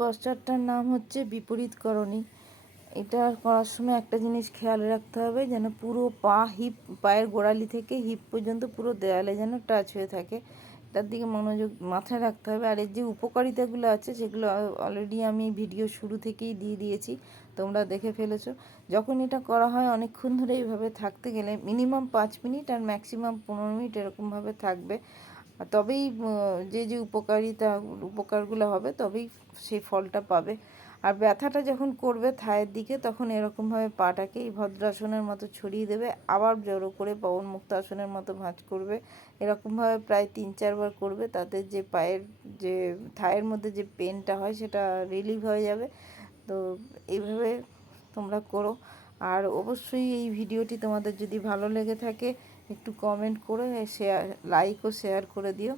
পশ্চারটার নাম হচ্ছে বিপরীতকরণী এটা করার সময় একটা জিনিস খেয়াল রাখতে হবে, যেন পুরো পা হিপ পায়ের গোড়ালি থেকে হিপ পর্যন্ত পুরো দেয়ালে যেন টাচ হয়ে থাকে। তার দিকে মনোযোগ মাথায় রাখতে হবে। আর এর যে উপকারিতাগুলো আছে, সেগুলো অলরেডি আমি ভিডিও শুরু থেকেই দিয়ে দিয়েছি, তোমরা দেখে ফেলেছো। যখন এটা করা হয়, অনেকক্ষণ ধরে এইভাবে থাকতে গেলে মিনিমাম পাঁচ মিনিট আর ম্যাক্সিমাম পনেরো মিনিট এরকমভাবে থাকবে। তবেই যে যে উপকারিতা, উপকারগুলো হবে তবেই সেই ফলটা পাবে। আর ব্যথাটা যখন করবে থায়ের দিকে, তখন এরকমভাবে পাটাকে এই ভদ্রাসনের মতো ছড়িয়ে দেবে, আবার জড়ো করে পবন মুক্ত আসনের মতো ভাঁজ করবে। এরকমভাবে প্রায় তিন, চারবার করবে, তাতে যে পায়ের, যে, থায়ের মধ্যে যে পেনটা হয় সেটা রিলিভ হয়ে যাবে। তো এইভাবে তোমরা করো। আর অবশ্যই এই ভিডিওটি তোমাদের যদি ভালো লেগে থাকে একটু কমেন্ট করে শেয়ার লাইক ও শেয়ার করে দিও।